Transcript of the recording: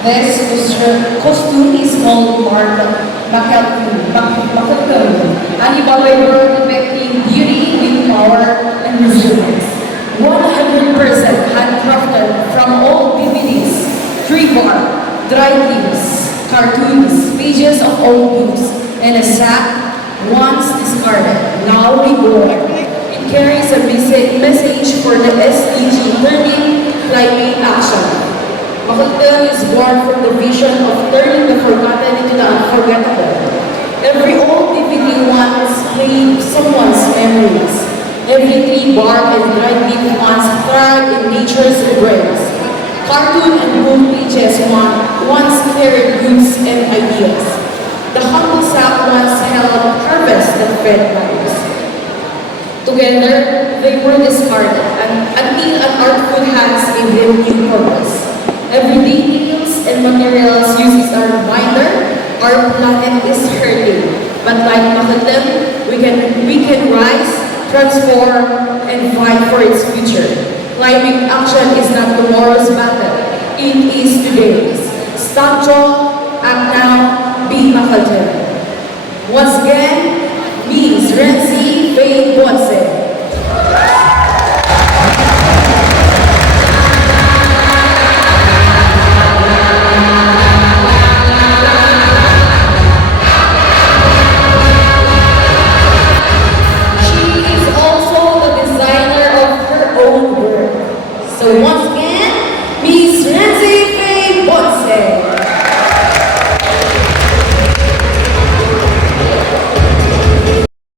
This costume is called Makatun, an evaluator depicting beauty with power and resilience. 100% handcrafted from old DVDs, tree bark, dried leaves, cartoons, pages of old books, and a sack once discarded, now reborn. It carries a message for the SDG 13 climate action. Makatun is born from the vision of turning the forgotten into the unforgettable. Every old DVD once played someone's memories. Every tree bark and dried leaf once thrived in nature's embrace. Cartoon and book pages once carried roots and ideas. The humble sap once held harvest that fed lives. Together, they were discarded until an artful hands gave them new purpose. Every details and materials used is a reminder our planet is hurting. But like Makatun, we can rise, transform, and fight for its future. Climate action is not tomorrow's battle, it is today's. Stop strong, act now, be Makatun. Once again, me, Renzi Faye Bonse.